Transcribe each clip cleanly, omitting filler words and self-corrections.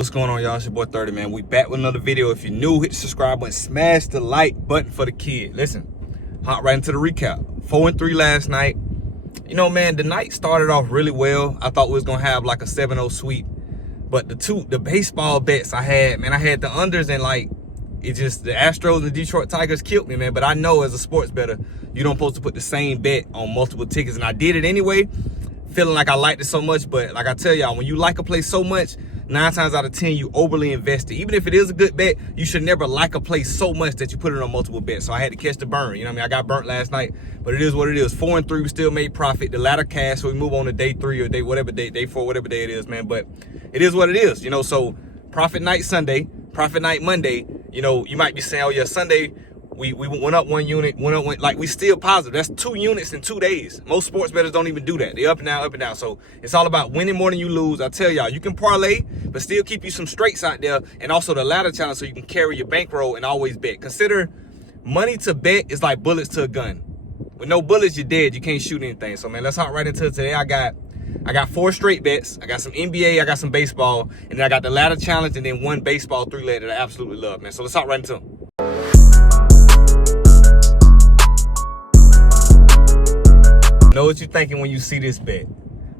What's going on, y'all? It's your boy 30, man. We back with another video. If you're new, hit the subscribe button, smash the like button for the kid. Listen, hop right into the recap. 4-3 last night. You know, man, the night started off really well. I thought we was gonna have like a 7-0 sweep, but the baseball bets I had, man, I had the unders, and like it just, the Astros and the Detroit Tigers killed me, man. But I know as a sports bettor, you don't supposed to put the same bet on multiple tickets, and I did it anyway, feeling like I liked it so much. But like I tell y'all, when you like a play so much, 9 times out of 10, you overly invested. Even if it is a good bet, you should never like a play so much that you put it on multiple bets. So I had to catch the burn. You know what I mean? I got burnt last night, but it is what it is. 4-3, we still made profit. The ladder cash, so we move on to day 3 or day whatever day 4, whatever day it is, man. But it is what it is, you know. So profit night Sunday, profit night Monday. You know, you might be saying, oh yeah, Sunday we went up 1 unit, like we still positive. That's 2 units in 2 days. Most sports bettors don't even do that. They up and down, up and down. So it's all about winning more than you lose. I tell y'all, you can parlay, but still keep you some straights out there, and also the ladder challenge so you can carry your bankroll and always bet. Consider money to bet is like bullets to a gun. With no bullets, you're dead. You can't shoot anything. So man, let's hop right into it today. I got 4 straight bets. I got some NBA, I got some baseball, and then I got the ladder challenge, and then 1 baseball 3-leg that I absolutely love, man. So let's hop right into them. Know what you're thinking when you see this bet,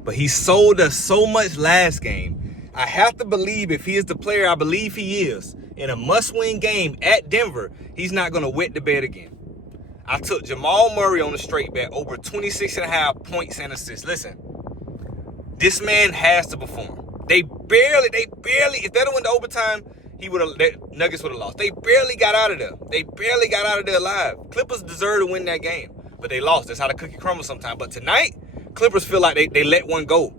but he sold us so much last game. I have to believe if he is the player I believe he is, in a must-win game at Denver, he's not going to wet the bed again. I took Jamal Murray on the straight bet over 26.5 points and assists. Listen, this man has to perform. They barely, if they'd have went to overtime, Nuggets would have lost. They barely got out of there. They barely got out of there alive. Clippers deserve to win that game, but they lost. That's how the cookie crumbles sometimes. But tonight, Clippers feel like they let one go.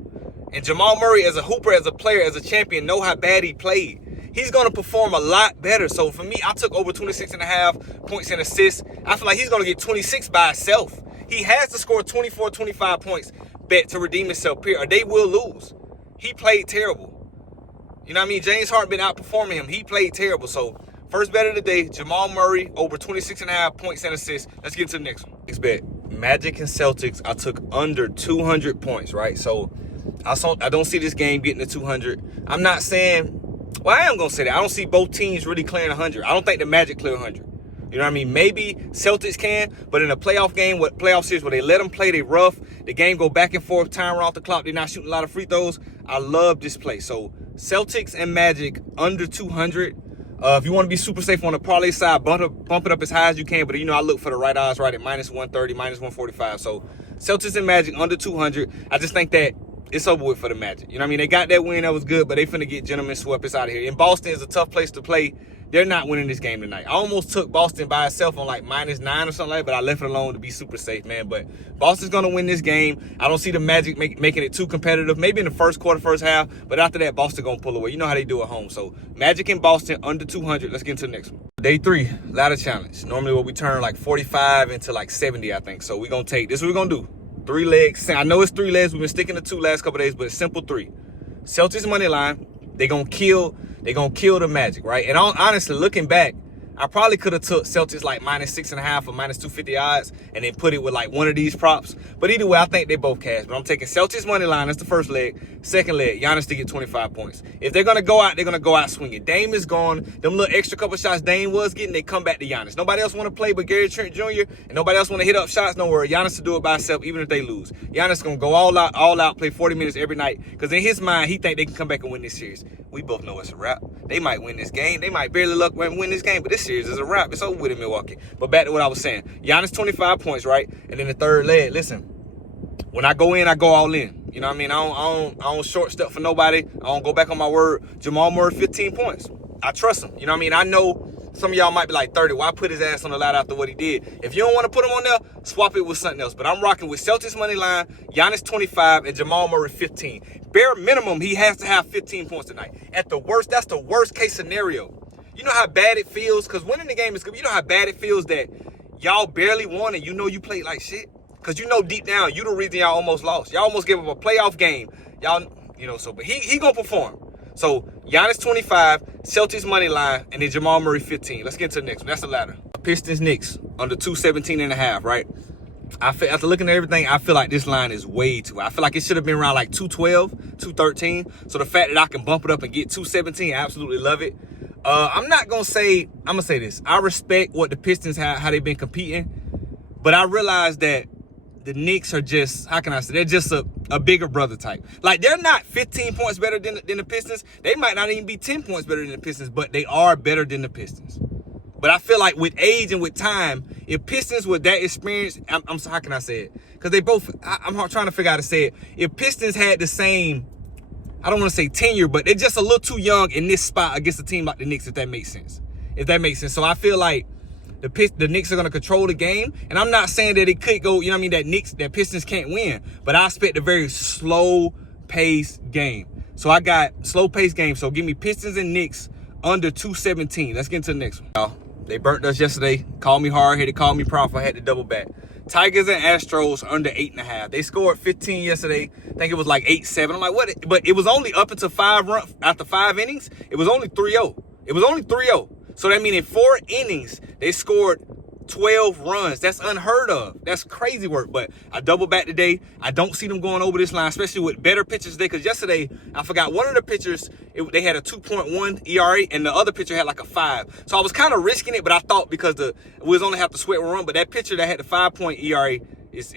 And Jamal Murray, as a hooper, as a player, as a champion, know how bad he played. He's going to perform a lot better. So for me, I took over 26.5 points and assists. I feel like he's going to get 26 by himself. He has to score 24, 25 points bet to redeem himself, period, or they will lose. He played terrible. You know what I mean? James Harden been outperforming him. He played terrible. So first bet of the day, Jamal Murray over 26.5 points and assists. Let's get to the next one. Next bet, Magic and Celtics. I took under 200 points, right? So I don't see this game getting to 200. I'm not saying, well, I am going to say that. I don't see both teams really clearing 100. I don't think the Magic clear 100. You know what I mean? Maybe Celtics can, but in a playoff game, playoff series where they let them play, they rough, the game go back and forth, time run off the clock, they're not shooting a lot of free throws. I love this play. So Celtics and Magic under 200. If you want to be super safe on the parlay side, bump it up as high as you can. But, you know, I look for the right odds right at -130, -145. So Celtics and Magic under 200. I just think that it's over with for the Magic. You know what I mean? They got that win. That was good, but they finna get gentlemen swept. It's out of here. And Boston is a tough place to play. They're not winning this game tonight. I almost took Boston by itself on like -9 or something like that, but I left it alone to be super safe, man. But Boston's going to win this game. I don't see the Magic making it too competitive. Maybe in the first quarter, first half, but after that, Boston going to pull away. You know how they do at home. So Magic and Boston under 200. Let's get into the next one. Day 3, ladder challenge. Normally what we turn like 45 into like 70, I think. So we're going to take, this is what we're going to do. 3 legs. I know it's 3 legs. We've been sticking to 2 last couple of days, but it's simple 3. Celtics money line. They're going to kill the Magic, right? And honestly, looking back, I probably could have took Celtics like -6.5 or -250 odds and then put it with like one of these props. But either way, I think they both cash. But I'm taking Celtics money line. That's the first leg. Second leg, Giannis to get 25 points. If they're going to go out, they're going to go out swinging. Dame is gone. Them little extra couple shots Dame was getting, they come back to Giannis. Nobody else want to play but Gary Trent Jr. And nobody else want to hit up shots. No worry. Giannis to do it by himself even if they lose. Giannis going to go all out, play 40 minutes every night. Because in his mind, he think they can come back and win this series. We both know it's a wrap. They might win this game. They might barely win this game, but this series is a wrap. It's over with in Milwaukee. But back to what I was saying. Giannis 25 points, right? And then the third leg, listen, when I go in, I go all in. You know what I mean? I don't short step for nobody. I don't go back on my word. Jamal Murray, 15 points. I trust him. You know what I mean? I know some of y'all might be like, 30, why put his ass on the ladder after what he did? If you don't want to put him on there, swap it with something else. But I'm rocking with Celtics money line, Giannis 25, and Jamal Murray 15. Bare minimum, he has to have 15 points tonight. At the worst, that's the worst case scenario. You know how bad it feels? Because winning the game is good. You know how bad it feels that y'all barely won and you know you played like shit? Because you know deep down, you the reason y'all almost lost. Y'all almost gave up a playoff game. Y'all, you know, so, but he going to perform. So, Giannis 25, Celtics money line, and then Jamal Murray 15. Let's get into the next one. That's the ladder. Pistons Knicks under 217.5, right? after looking at everything, I feel like this line is way too high. I feel like it should have been around like 212, 213. So the fact that I can bump it up and get 217, I absolutely love it. I'm gonna say this. I respect what the Pistons how they've been competing, but I realize that the Knicks are just, how can I say, they're just a bigger brother type. Like, they're not 15 points better than the Pistons. They might not even be 10 points better than the Pistons, but they are better than the Pistons. But I feel like with age and with time, if Pistons with that experience, how can I say it? Because they both, I'm trying to figure out how to say it. If Pistons had the same, I don't want to say tenure, but they're just a little too young in this spot against a team like the Knicks, if that makes sense. So I feel like the Knicks are going to control the game. And I'm not saying that it could go, that Pistons can't win. But I expect a very slow-paced game. So I got slow-paced game. So give me Pistons and Knicks under 217. Let's get into the next one. They burnt us yesterday. Called me hard-headed, called me proud. I had to double back. Tigers and Astros under 8.5. They scored 15 yesterday. I think it was like 8-7. I'm like, what? But it was only up until 5 runs. After 5 innings, it was only 3-0. So that means in 4 innings, they scored 12 runs. That's unheard of. That's crazy work. But I double back today. I don't see them going over this line, especially with better pitchers today. Because yesterday, I forgot one of the pitchers, they had a 2.1 ERA, and the other pitcher had like a 5. So I was kind of risking it, but I thought because we was only have to sweat one run, but that pitcher that had the 5-point ERA is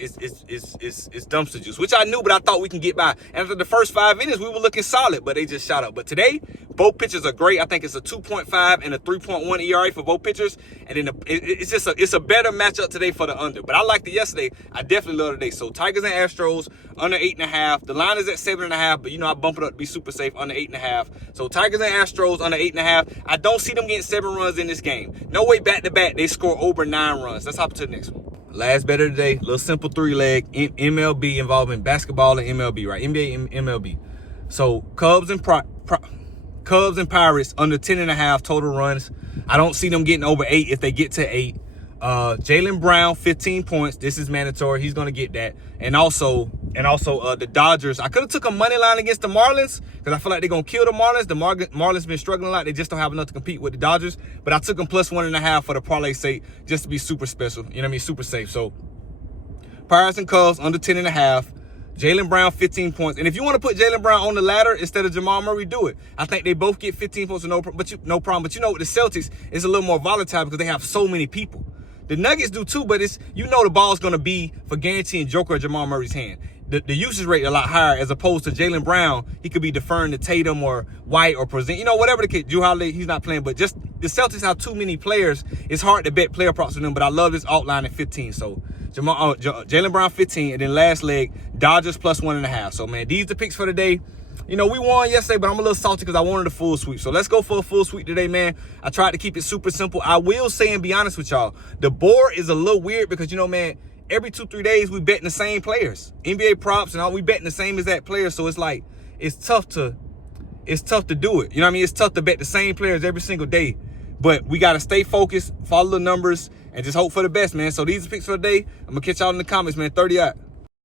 dumpster juice, which I knew, but I thought we can get by. And after the first 5 innings, we were looking solid, but they just shot up. But today, both pitchers are great. I think it's a 2.5 and a 3.1 ERA for both pitchers. And then it's a better matchup today for the under. But I liked it yesterday. I definitely love it today. So Tigers and Astros under 8.5. The line is at 7.5, but I bump it up to be super safe under 8.5. So Tigers and Astros under 8.5. I don't see them getting 7 runs in this game. No way back to back they score over 9 runs. Let's hop to the next one. Last bet of the day, little simple 3-leg MLB involving basketball and MLB, right? NBA and MLB. So Cubs and Pirates under 10.5 total runs. I don't see them getting over 8 if they get to 8. Jaylen Brown, 15 points. This is mandatory. He's going to get that. And also the Dodgers. I could have took a money line against the Marlins because I feel like they're going to kill the Marlins. The Marlins been struggling a lot. They just don't have enough to compete with the Dodgers. But I took them plus 1.5 for the parlay sake just to be super special. Super safe. So Pirates and Cubs under 10.5. Jaylen Brown, 15 points. And if you want to put Jaylen Brown on the ladder instead of Jamal Murray, do it. I think they both get 15 points with no problem. But with the Celtics, it's a little more volatile because they have so many people. The Nuggets do too, but the ball's going to be for guaranteeing Joker or Jamal Murray's hand. The usage rate a lot higher as opposed to Jaylen Brown. He could be deferring to Tatum or White or Present. Whatever the case. Drew Holiday, he's not playing. But just the Celtics have too many players. It's hard to bet player props with them. But I love this outline at 15. So Jaylen Brown 15. And then last leg, Dodgers plus 1.5. So, man, these are the picks for the day. We won yesterday, but I'm a little salty because I wanted a full sweep. So let's go for a full sweep today, man. I tried to keep it super simple. I will say and be honest with y'all, the board is a little weird because, man, every 2-3 days we betting the same players. NBA props and all, we betting the same exact players. So it's like, it's tough to do it. It's tough to bet the same players every single day. But we got to stay focused, follow the numbers, and just hope for the best, man. So these are picks for the day. I'm going to catch y'all in the comments, man. 30 out.